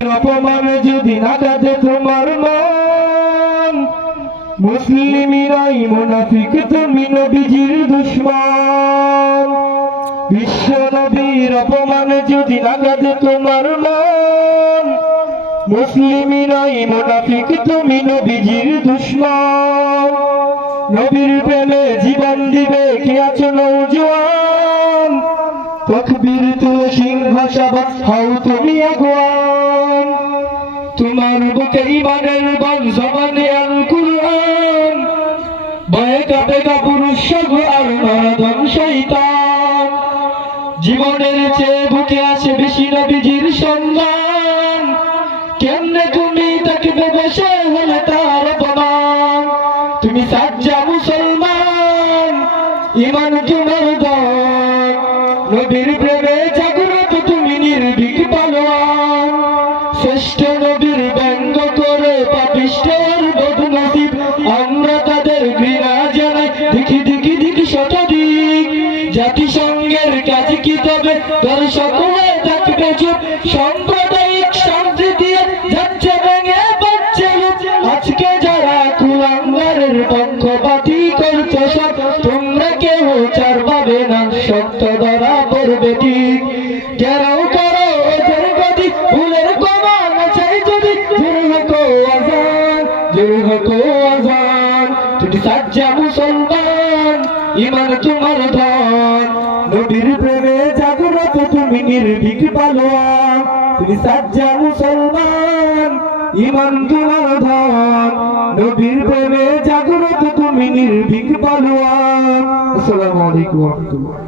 অপমান যদি না কাঁদে তোমার মন, মুসলিমই নয় মুনাফিক, তুমি নবীজির দুশমন। বিশ্ব নবীর অপমান যদি না কাঁদে তোমার মন, মুসলিমই নয় মুনাফিক, তুমি নবীজির দুশমন। নবীর প্রেমে জীবন দিবে কে আছো নওজোয়ান, তাকবীর তুলে সিংহাসন হও তুমি আগুয়ান। তোমার বুকে ঈমানের বল জবানে আল কুরআন, ভয়ে কাঁপে পুরুষ সব আর নরদম শয়তান। জীবনের চেয়ে বুকে আসে বেশি নবীজির সম্মান, কেমনে তুমি তাকে বসে হলে তার অপমান। তুমি সাজ্জা মুসলমান, ঈমান তোমার দান, নবীর প্রেমে জাগ্রত তুমি নির্ভীক পালোয়ান। শ্রেষ্ঠ নবীর ব্যঙ্গ করে পাপিষ্ঠের বদনসিব, আমরা তাদের ঘৃণা জানাই দেখি দেখি দেখি শতাধিক। জাতিসংঘের কাজ কি তবে দর্শক হয়ে থাকবে চুপ, সাম্প্রদায়িক সম্প্রীতি যাচ্ছে ভেঙে পড়ছে রূপ। আজকে যারা কুলাঙ্গারের পক্ষপাতী করছে সব, তোমরা কেউ চার পাবে না, সত্য ধরা পড়বে ঠিক। কেরাও করো ওদের গতি, ভুলের কমান চাই যদি, জোর হকো আজান, জোর হকো আজান। তুমি সাজ্জা মুসলমান, ঈমান তোমার ধন, নবীর প্রেমে জাগ্রত তুমি নির্ভীক পালোয়ান। তুমি সাজ্জা মুসলমান, ঈমান তোমার ধন, নবীর প্রেমে জাগ্রত তুমি নির্ভীক পালোয়ান। আসসালামু আলাইকুম ওয়া রাহমাতুল্লাহ।